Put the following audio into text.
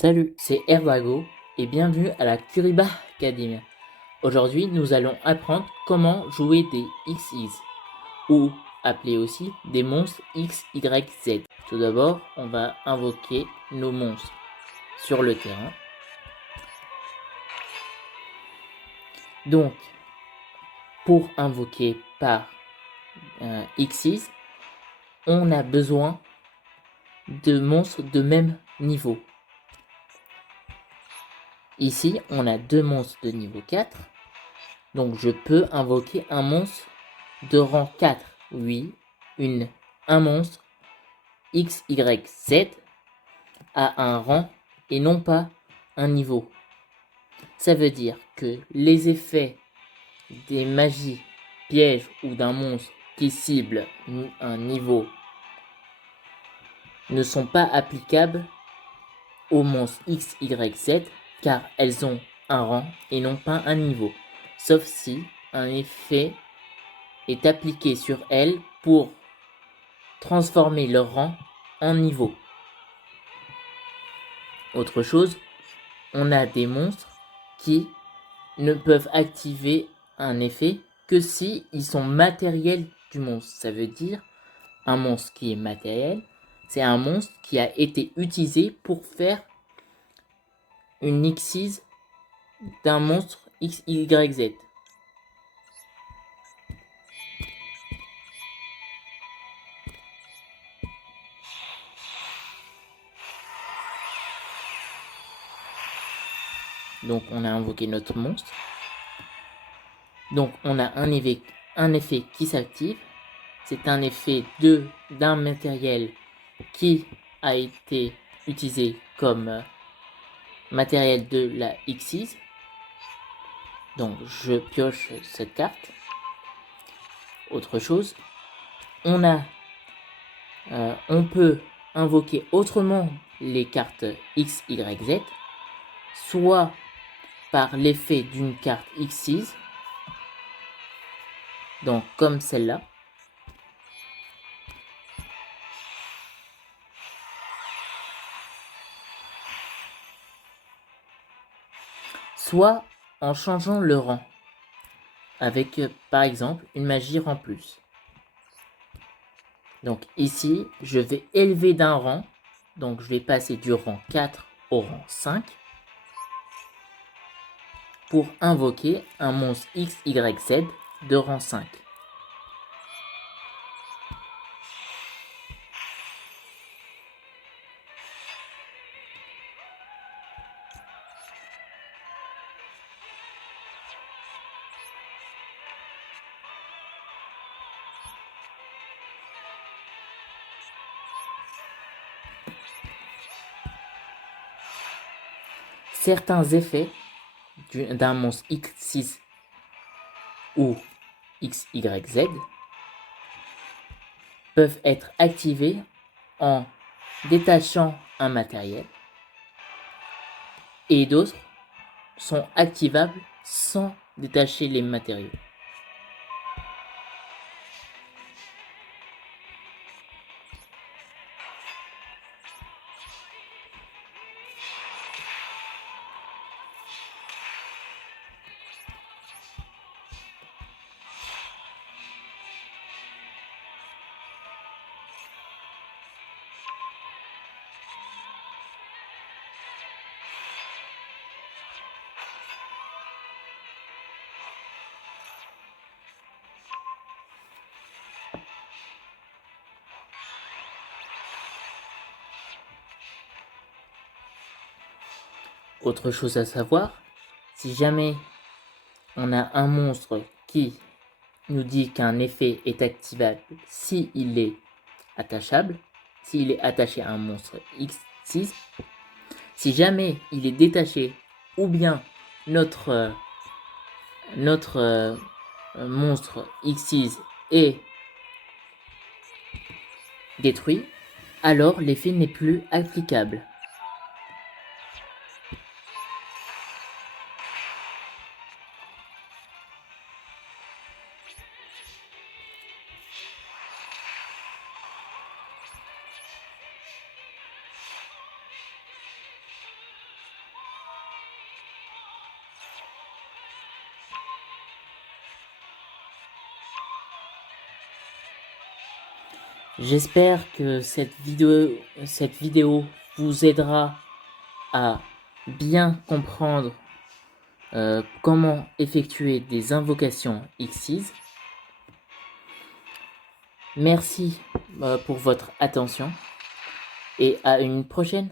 Salut, c'est Herbago et bienvenue à la Kuriba Academy. Aujourd'hui, nous allons apprendre comment jouer des Xyz, ou appelés aussi des monstres X, Y, Z. Tout d'abord, on va invoquer nos monstres sur le terrain. Donc, pour invoquer par Xyz, on a besoin de monstres de même niveau. Ici, on a deux monstres de niveau 4. Donc, je peux invoquer un monstre de rang 4. Oui, un monstre X, Y, Z a un rang et non pas un niveau. Ça veut dire que les effets des magies, pièges ou d'un monstre qui cible un niveau ne sont pas applicables aux monstres X, Y, Z car elles ont un rang et non pas un niveau. Sauf si un effet est appliqué sur elles pour transformer leur rang en niveau. Autre chose, on a des monstres qui ne peuvent activer un effet que si ils sont matériels du monstre. Ça veut dire un monstre qui est matériel, c'est un monstre qui a été utilisé pour faire une Xyz d'un monstre X, Y, Z. Donc on a invoqué notre monstre. Donc on a un effet qui s'active. C'est un effet d'un matériel qui a été utilisé comme matériel de la Xyz. Donc je pioche cette carte. Autre chose, on peut invoquer autrement les cartes X, Y, Z, soit par l'effet d'une carte Xyz, donc comme celle-là, soit en changeant le rang, avec par exemple une magie rang plus. Donc ici, je vais élever d'un rang, donc je vais passer du rang 4 au rang 5, pour invoquer un monstre X, Y, Z de rang 5. Certains effets d'un monstre X6 ou XYZ peuvent être activés en détachant un matériel et d'autres sont activables sans détacher les matériaux. Autre chose à savoir, si jamais on a un monstre qui nous dit qu'un effet est activable s'il est attachable, s'il est attaché à un monstre X6, si jamais il est détaché ou bien notre monstre X6 est détruit, alors l'effet n'est plus applicable. J'espère que cette vidéo vous aidera à bien comprendre comment effectuer des invocations Xyz. Merci pour votre attention et à une prochaine.